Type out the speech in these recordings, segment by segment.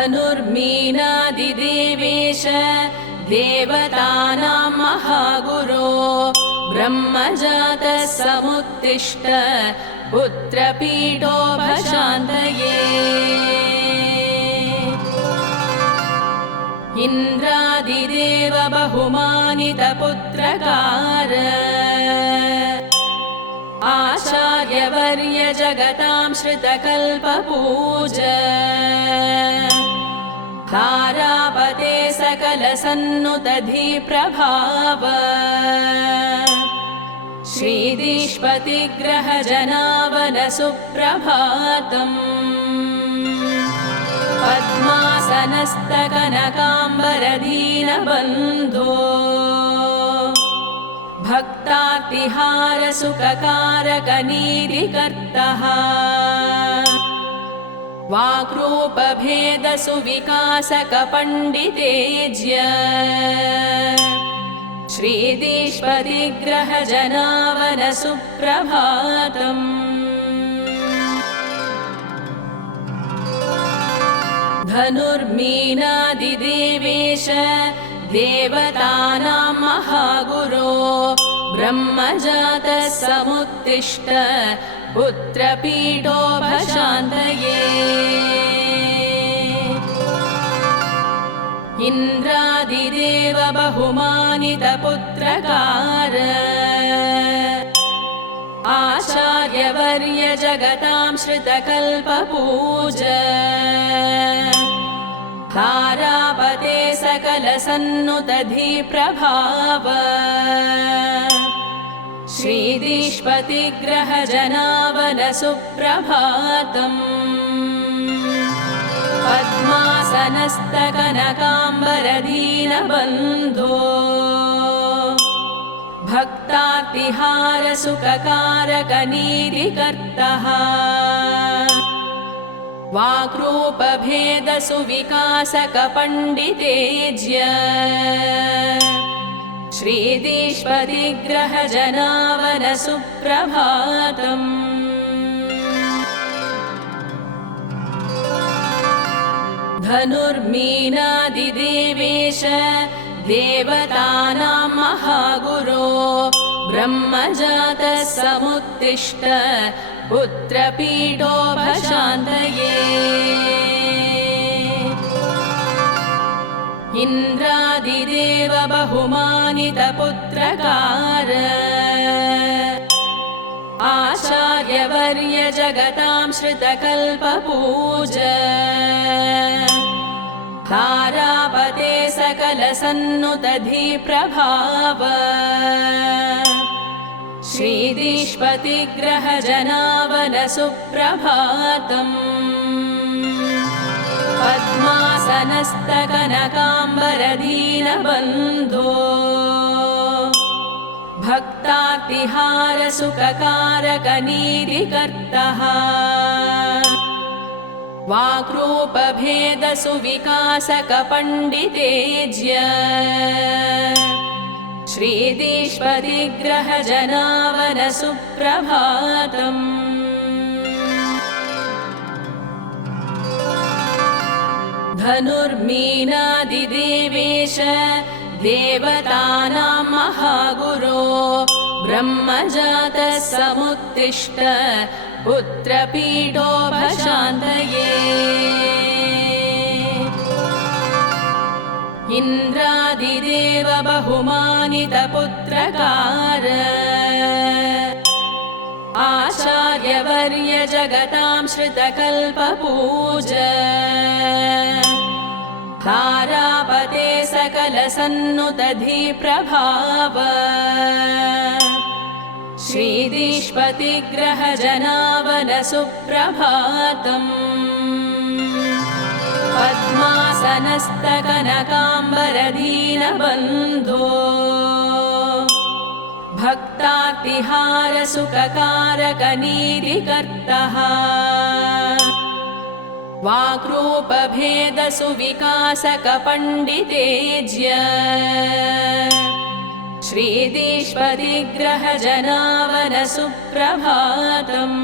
धनुर्मीनादिदेवेश देवतानां महागुरो ब्रह्मजातः समुत्तिष्ठ पुत्रपीठोपशान्तये इन्द्रादिदेव बहुमानितपुत्रकार आचार्यवर्य जगतां श्रितकल्पपूज तारापते सकलसन्नुतधिप्रभाव श्रीदीष्पतिग्रहजनावन सुप्रभातम् पद्मासनस्तकनकाम्बरदीनबन्धो भक्तार्तिहारसुखकारकनीतिकर्तः वाक्रूपभेदसुविकासकपण्डितेज्य श्रीदीष्पतिग्रहजनावन सुप्रभातम् धनुर्मीनादिदेवेश देवतानां महागुरो ब्रह्मजातः समुत्तिष्ठ पुत्रपीठोपशान्तये इन्द्रादिदेव बहुमानितपुत्रकार आचार्यवर्य जगतां श्रितकल्पपूज तारापते सकलसन्नुतधिप्रभाव श्रीदीष्पतिग्रहजनावन सुप्रभातम् पद्मासनस्तकनकाम्बरदीनबन्धो भक्तार्तिहारसुखकारकनीतिकर्तः वाक्रूपभेदसुविकासकपण्डितेज्य श्रीदीष्पतिग्रहजनावन सुप्रभातम् धनुर्मीनादिदेवेश देवतानां महागुरो ब्रह्मजातः समुत्तिष्ठ पुत्रपीठोपशान्तये इन्द्रादिदेव बहुमानितपुत्रकार आचार्यवर्य जगतां श्रितकल्पपूज तारापते सकलसन्नुतधिप्रभाव श्रीदीष्पतिग्रहजनावन सुप्रभातम् पद्मासनस्तकनकाम्बरदीनबन्धो भक्तार्तिहारसुखकारकनीतिकर्तः वाक्रूपभेदसुविकासकपण्डितेज्य श्रीदीष्पतिग्रहजनावन सुप्रभातम् धनुर्मीनादिदेवेश देवतानां महागुरो ब्रह्मजातः समुत्तिष्ठ पुत्रपीठोपशान्तये इन्द्रादिदेव बहुमानितपुत्रकार आचार्यवर्य जगतां श्रितकल्पपूज तारापते सकलसन्नुतधिप्रभाव श्रीदीष्पतिग्रहजनावन सुप्रभातम् पद्मासनस्तकनकाम्बरदीनबन्धो भक्तार्तिहारसुखकारकनीतिकर्तः वाक्रूपभेदसुविकासकपण्डितेज्य श्रीदीष्पतिग्रहजनावन सुप्रभातम्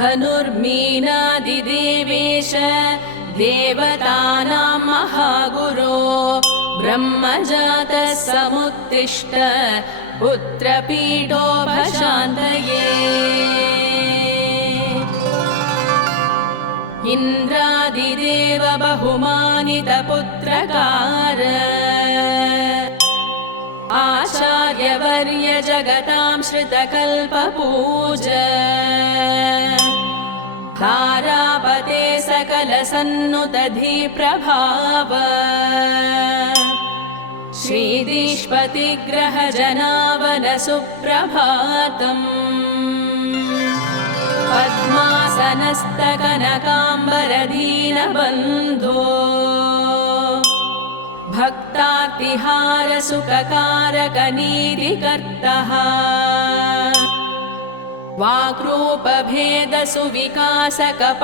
धनुर्मीनादिदेवेश देवतानां महागुरो ब्रह्मजातः समुत्तिष्ठ पुत्रपीठोपशान्तये इन्द्रादिदेव बहुमानितपुत्रकार आचार्यवर्य जगतां श्रितकल्पपूज तारापते सकलसन्नुतधिप्रभाव श्रीदीष्पतिग्रहजनावन सुप्रभातम् पद्मासनस्तकनकाम्बरदीनबन्धो भक्तार्तिहारसुखकारकनीतिकर्तः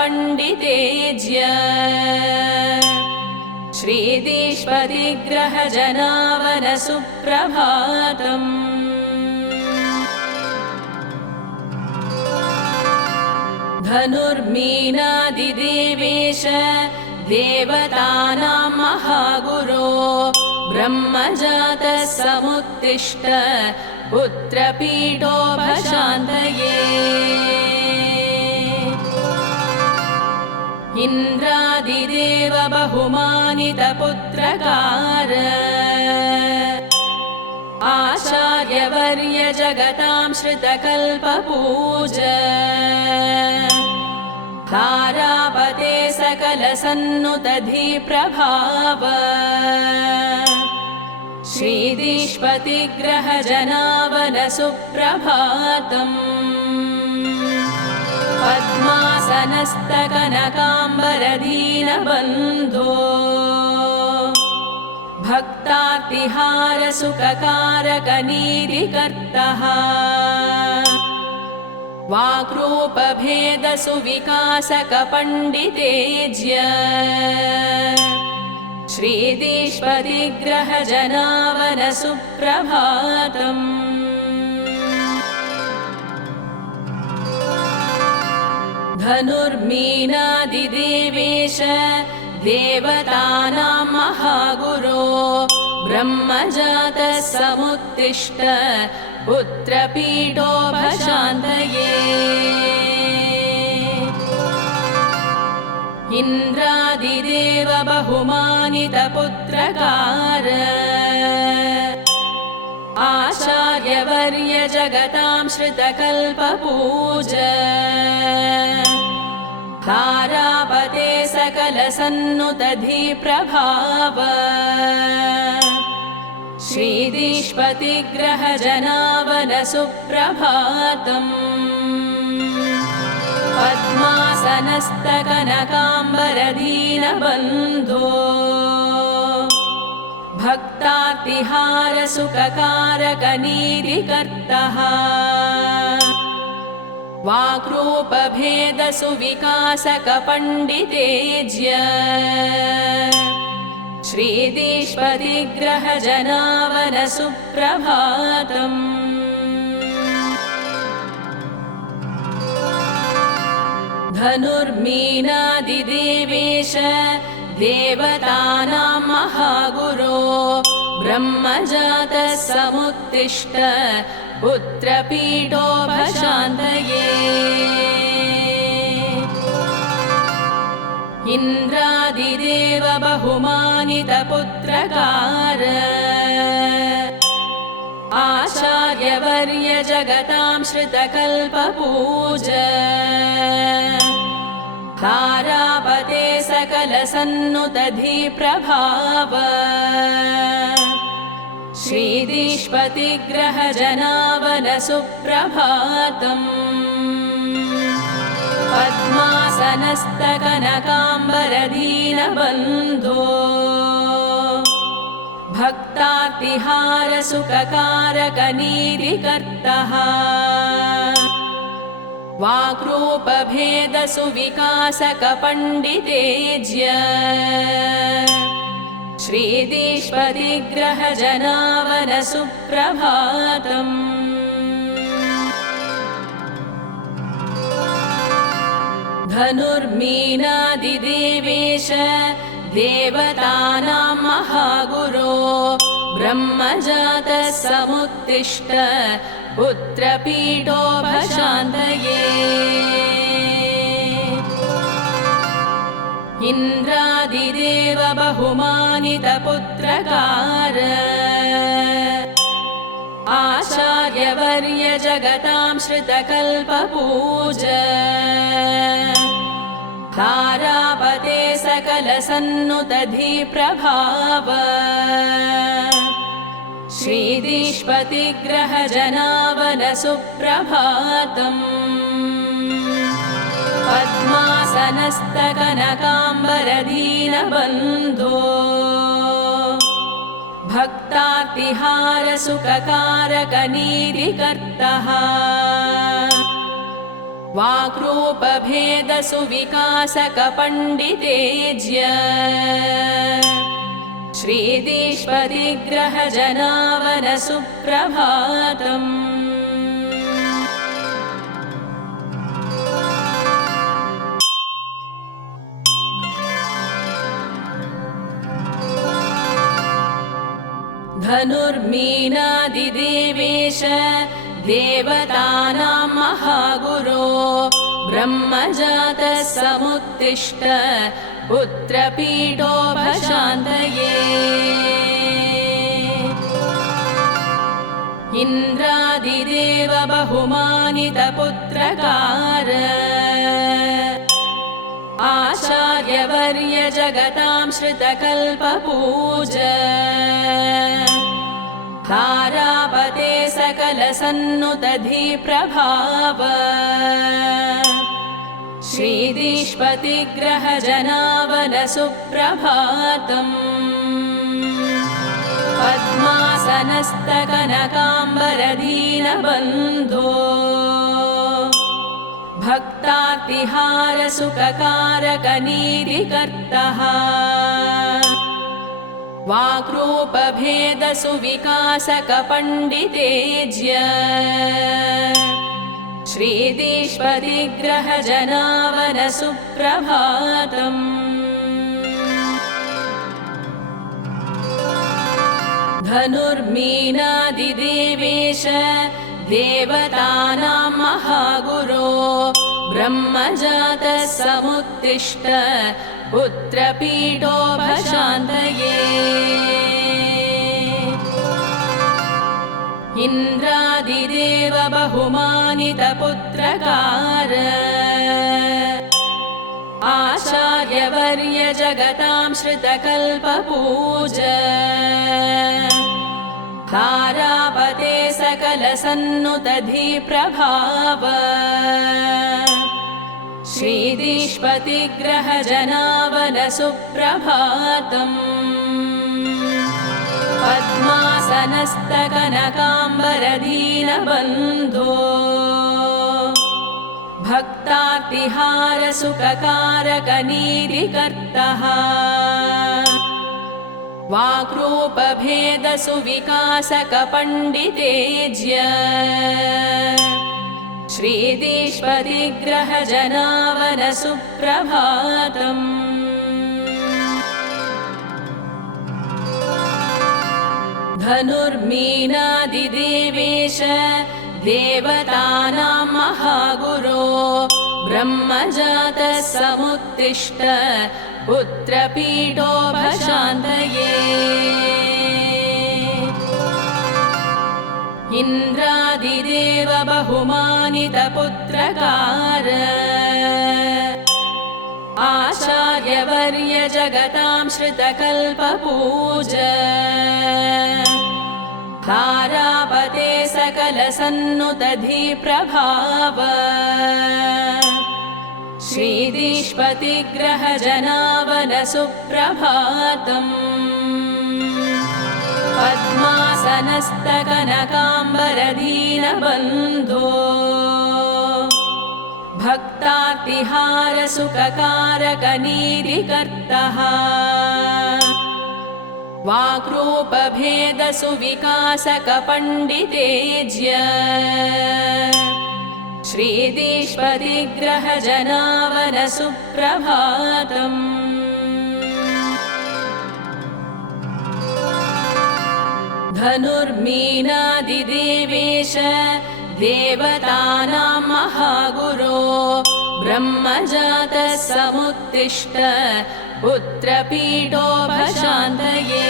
वाक्रूपभेदसुविकासकपण्डितेज्य श्रीदीष्पतिग्रहजनावन सुप्रभातम् धनुर्मीनादिदेवेश देवतानां महागुरो ब्रह्मजातः समुत्तिष्ठ पुत्रपीठोपशान्तये इन्द्रादिदेव बहुमानितपुत्रकार आचार्यवर्य जगतां श्रितकल्पपूज तारापते सकलसन्नुतधिप्रभाव श्रीदीष्पतिग्रहजनावन सुप्रभातम् पद्मासनस्तकनकाम्बरदीनबन्धो भक्तार्तिहारसुखकारकनीतिकर्तः वाक्रूपभेदसुविकासकपण्डितेज्य श्रीदीष्पतिग्रहजनावन सुप्रभातम् धनुर्मीनादिदेवेश देवतानां महागुरो ब्रह्मजातः समुत्तिष्ठ पुत्रपीठोपशान्तये इन्द्रादिदेव बहुमानितपुत्रकार आचार्यवर्य जगतां श्रितकल्पपूज तारापते सकलसन्नुतधिप्रभाव श्रीदीष्पतिग्रहजनावन सुप्रभातम् पद्मासनस्तकनकाम्बरदीनबन्धो भक्तार्तिहारसुखकारकनीतिकर्तः वाक्रूपभेदसुविकासकपण्डितेज्य श्रीदीष्पतिग्रहजनावन सुप्रभातम् धनुर्मीनादिदेवेश देवतानां महागुरो ब्रह्मजातः समुत्तिष्ठ पुत्रपीठोपशान्तये इन्द्रादिदेव बहुमानितपुत्रकार आचार्यवर्य जगतां श्रितकल्पपूज तारापते सकलसन्नुतधिप्रभाव श्रीदीष्पतिग्रहजनावन सुप्रभातम् पद्मासनस्तकनकाम्बरदीनबन्धो भक्तार्तिहारसुखकारकनीतिकर्तः वाक्रूपभेदसुविकासकपण्डितेज्य श्रीदीष्पतिग्रहजनावन सुप्रभातम् धनुर्मीनादिदेवेश देवतानां महागुरो ब्रह्मजातः समुत्तिष्ठ पुत्रपीठोपशान्तये इन्द्रादिदेव बहुमानितपुत्रकार आचार्यवर्य जगतां श्रितकल्पपूज तारापते सकलसन्नुतधिप्रभाव श्रीदीष्पतिग्रहजनावन सुप्रभातम् पद्मासनस्तकनकाम्बरदीनबन्धो भक्तार्तिहारसुखकारकनीतिकर्तः वाक्रूपभेदसुविकासकपण्डितेज्य श्रीदीष्पतिग्रहजनावन सुप्रभातम् धनुर्मीनादिदेवेश देवतानां महागुरो ब्रह्मजातः समुत्तिष्ठ पुत्रपीठोपशान्तये इन्द्रादिदेव बहुमानितपुत्रकार आचार्यवर्य जगतां श्रितकल्पपूज तारापते सकलसन्नुतधिप्रभाव श्रीदीष्पतिग्रहजनावन सुप्रभातम् पद्मासनस्तकनकाम्बरदीनबन्धो भक्तार्तिहारसुखकारकनीतिकर्तः वाक्रूपभेदसुविकासकपण्डितेज्य श्रीदीष्पतिग्रहजनावन सुप्रभातम् धनुर्मीनादिदेवेश देवतानां महागुरो ब्रह्मजातः समुत्तिष्ठ पुत्रपीठोपशान्तये इन्द्रादिदेव बहुमानितपुत्रकार आचार्यवर्य जगतां श्रितकल्पपूज तारापते सकलसन्नुतधिप्रभाव श्रीदीष्पतिग्रहजनावन सुप्रभातम् पद्मासनस्तकनकाम्बरदीनबन्धो भक्तार्तिहारसुखकारकनीतिकर्तः वाक्रूपभेदसुविकासकपण्डितेज्य श्रीदीष्पतिग्रहजनावन सुप्रभातम् धनुर्मीनादिदेवेश देवतानां महागुरो ब्रह्मजातः समुत्तिष्ठ पुत्रपीठोपशान्तये इन्द्रादिदेव बहुमानितपुत्रकार आचार्यवर्य जगतां श्रितकल्पपूज तारापते सकलसन्नुतधिप्रभाव श्रीदीष्पतिग्रहजनावन सुप्रभातम् पद्मासनस्तकनकाम्बरदीनबन्धो भक्तार्तिहारसुखकारकनीतिकर्तः वाक्रूपभेदसुविकासकपण्डितेज्य श्रीदीष्पतिग्रहजनावनसुप्रभातम् धनुर्मीनादिदेवेश देवतानां महागुरो ब्रह्मजातः समुत्तिष्ठ पुत्रपीठोपशान्तये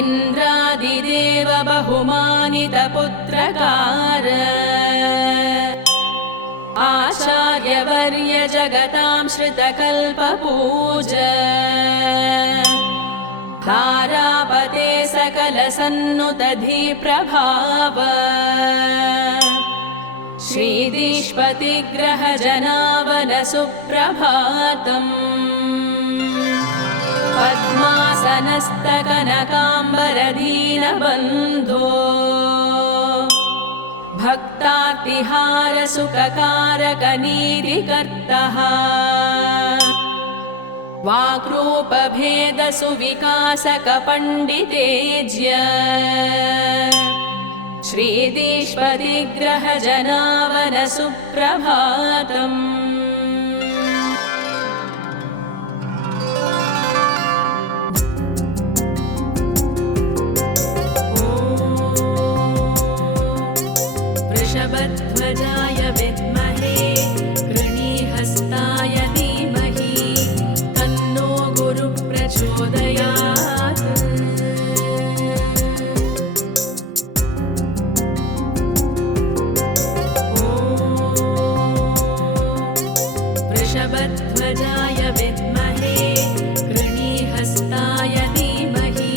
इन्द्रादिदेव बहुमानितपुत्रकार आचार्यवर्य जगतां श्रितकल्पपूज तारापते सकलसन्नुतधिप्रभाव श्रीदीष्पतिग्रहजनावनसुप्रभातम् पद्मासनस्तकनकाम्बरदीनबन्धो भक्तार्तिहारसुखकारकनीतिकर्तः वाक्रूपभेदसुविकासकपण्डितेज्य श्रीदीष्पतिग्रहजनावनसुप्रभातम् वृषभध्वजाय विद्महे कृणीहस्ताय धीमहि तन्नो गुरुः प्रचोदयात् वृषभध्वजाय विद्महे कृणीहस्ताय धीमहि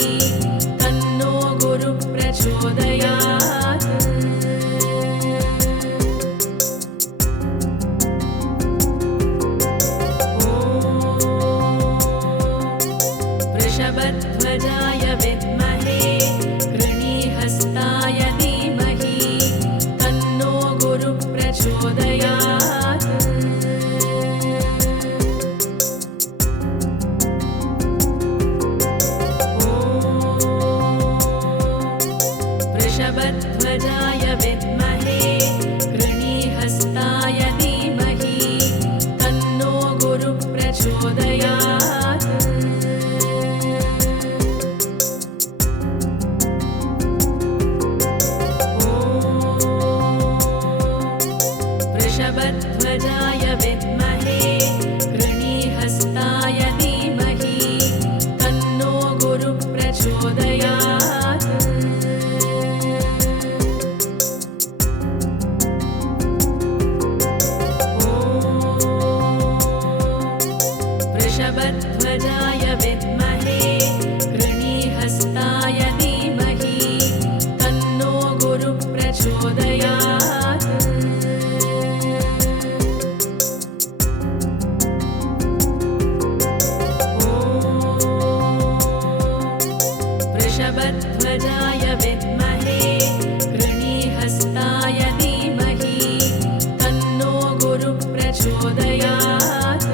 तन्नो गुरुः प्रचोदयात् वृषभध्वजाय विद्महे कृणीहस्ताय धीमहि तन्नो गुरुः प्रचोदयात् वृषभध्वजाय विद्महे कृणीहस्ताय धीमहि तन्नो गुरुः प्रचोदयात् वृषभध्वजाय विद्महे कृणीहस्ताय धीमहि तन्नो गुरुः प्रचोदयात् वृषभध्वजाय विद्महे कृणीहस्ताय धीमहि तन्नो गुरुः प्रचोदयात् वृषभध्वजाय विद्महे कृणीहस्ताय धीमहि तन्नो गुरुः प्रचोदयात्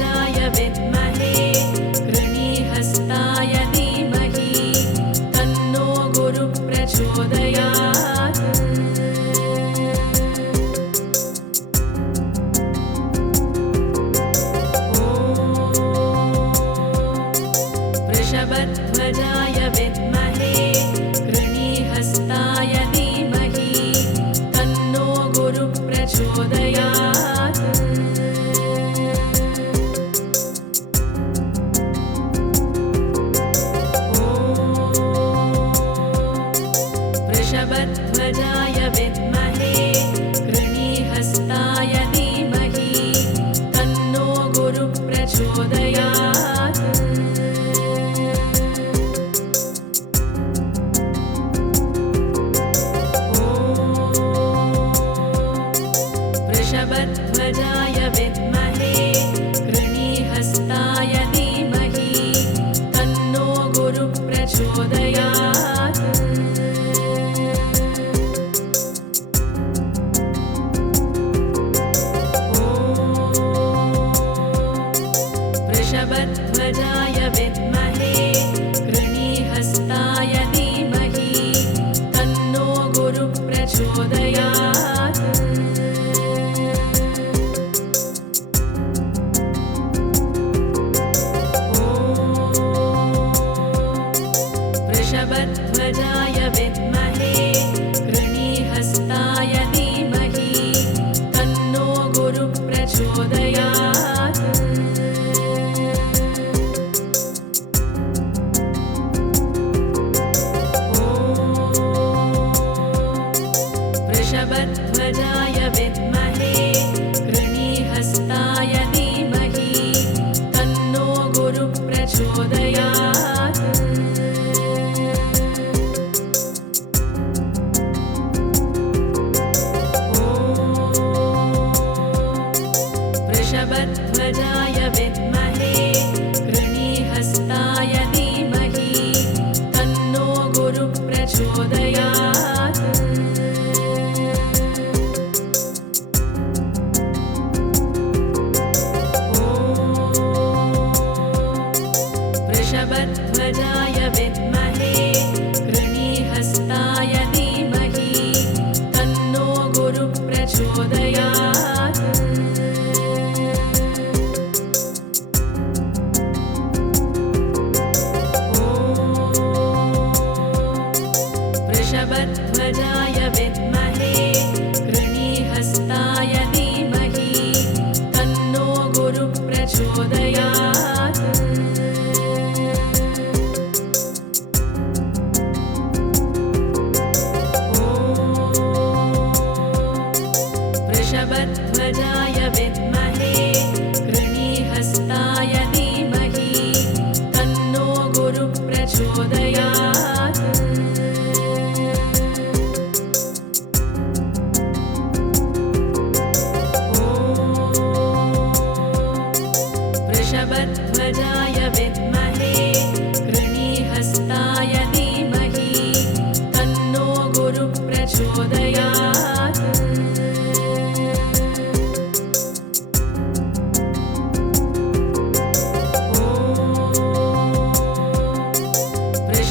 वृषभध्वजाय विद्महे कृणीहस्ताय धीमहि तन्नो गुरुः प्रचोदयात् वृषभध्वजाय विद्महे कृणीहस्ताय धीमहि तन्नो गुरुः प्रचोदयात् वृषभध्वजाय विद्महे कृणीहस्ताय धीमहि तन्नो गुरुः प्रचोदयात्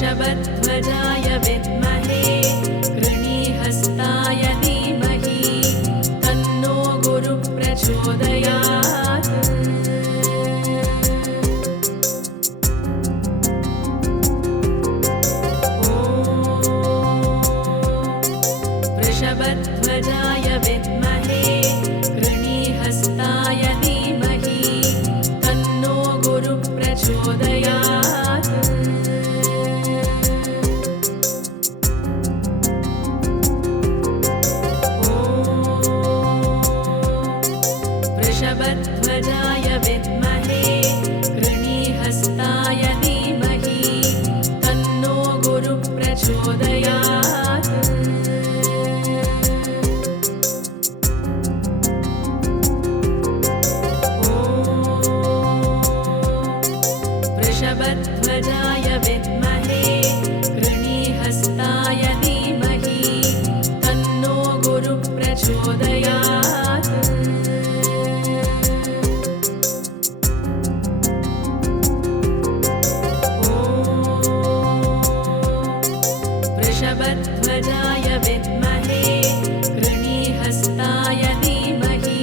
वृषभध्वजाय विद्महे कृणीहस्ताय धीमहि तन्नो गुरुः प्रचोदयात्। वृषभध्वजाय विद्महे कृणीहस्ताय धीमहि तन्नो गुरुः प्रचोदयात्। वृषभध्वजाय विद्महे कृणीहस्ताय धीमहि तन्नो गुरुः प्रचोदयात्। वृषभध्वजाय विद्महे कृणीहस्ताय धीमहि तन्नो गुरुः प्रचोदयात्। वृषभध्वजाय विद्महे कृणीहस्ताय धीमहि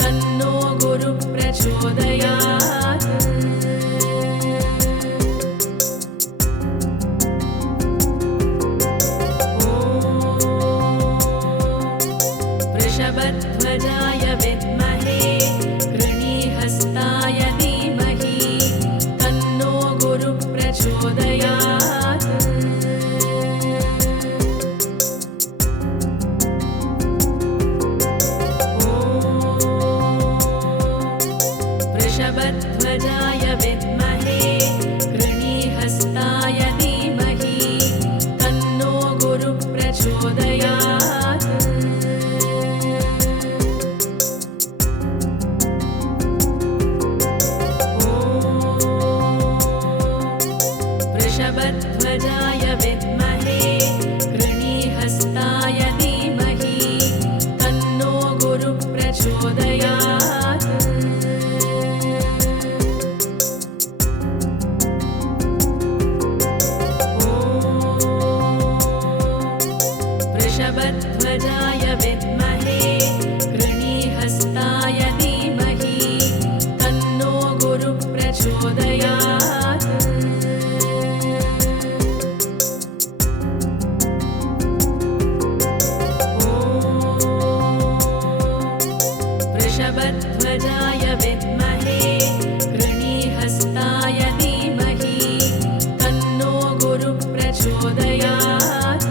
तन्नो गुरुः प्रचोदयात्। वृषभध्वजाय विद्महे कृणीहस्ताय धीमहि तन्नो गुरुः प्रचोदयात्। वृषभध्वजाय विद्महे कृणीहस्ताय धीमहि तन्नो गुरुः प्रचोदयात्। वृषभध्वजाय विद्महे कृणीहस्ताय धीमहि तन्नो गुरुः प्रचोदयात्। वृषभध्वजाय विद्महे कृणीहस्ताय धीमहि तन्नो गुरुः प्रचोदयात्। वृषभध्वजाय विद्महे कृणीहस्ताय धीमहि तन्नो गुरुः प्रचोदयात्।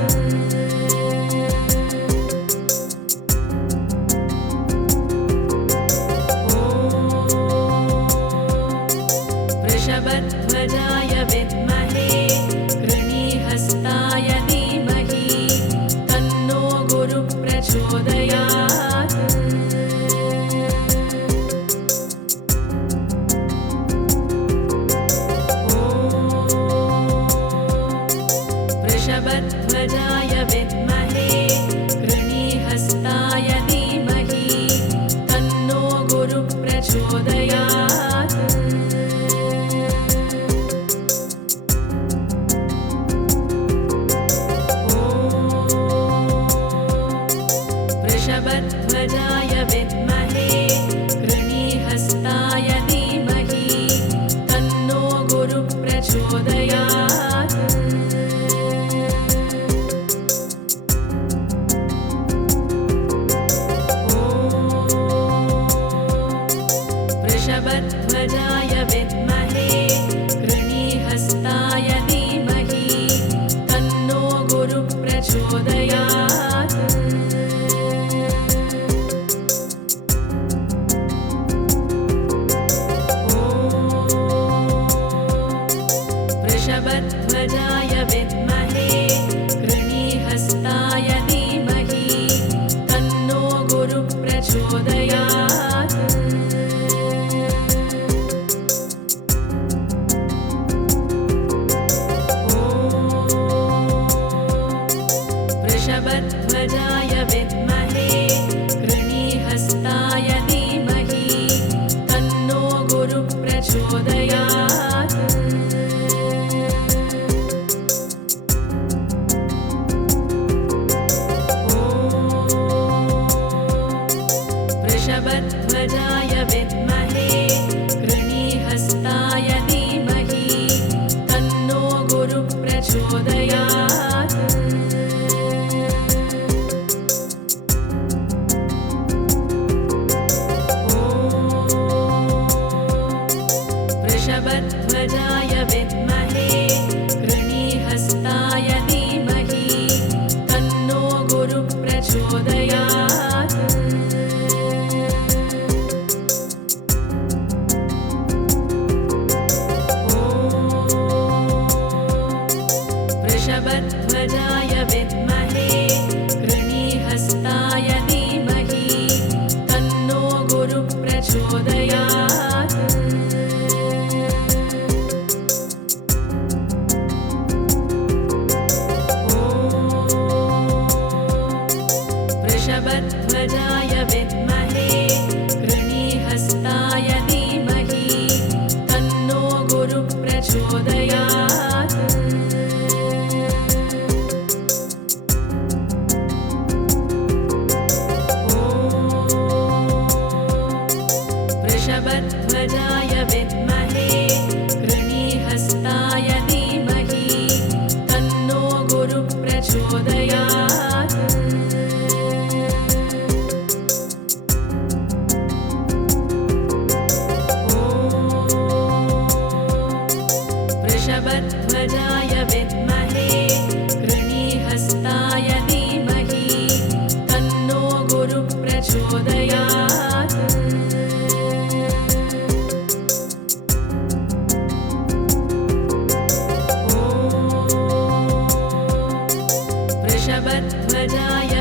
वृषभध्वजाय विद्महे कृणीहस्ताय धीमहि तन्नो गुरुः प्रचोदयात्। वृषभध्वजाय विद्महे कृणीहस्ताय धीमहि तन्नो गुरुः प्रचोदयात्। वृषभध्वजाय विद्महे कृणीहस्ताय धीमहि तन्नो गुरुः प्रचोदयात्। वृषभध्वजाय विद्महे कृणीहस्ताय धीमहि तन्नो गुरुः प्रचोदयात्। वृषभध्वजाय विद्महे कृणीहस्ताय धीमहि तन्नो गुरुः प्रचोदयात्। वृषभध्वजाय विद्महे कृणीहस्ताय धीमहि तन्नो गुरुः प्रचोदयात्। पूर्वजाय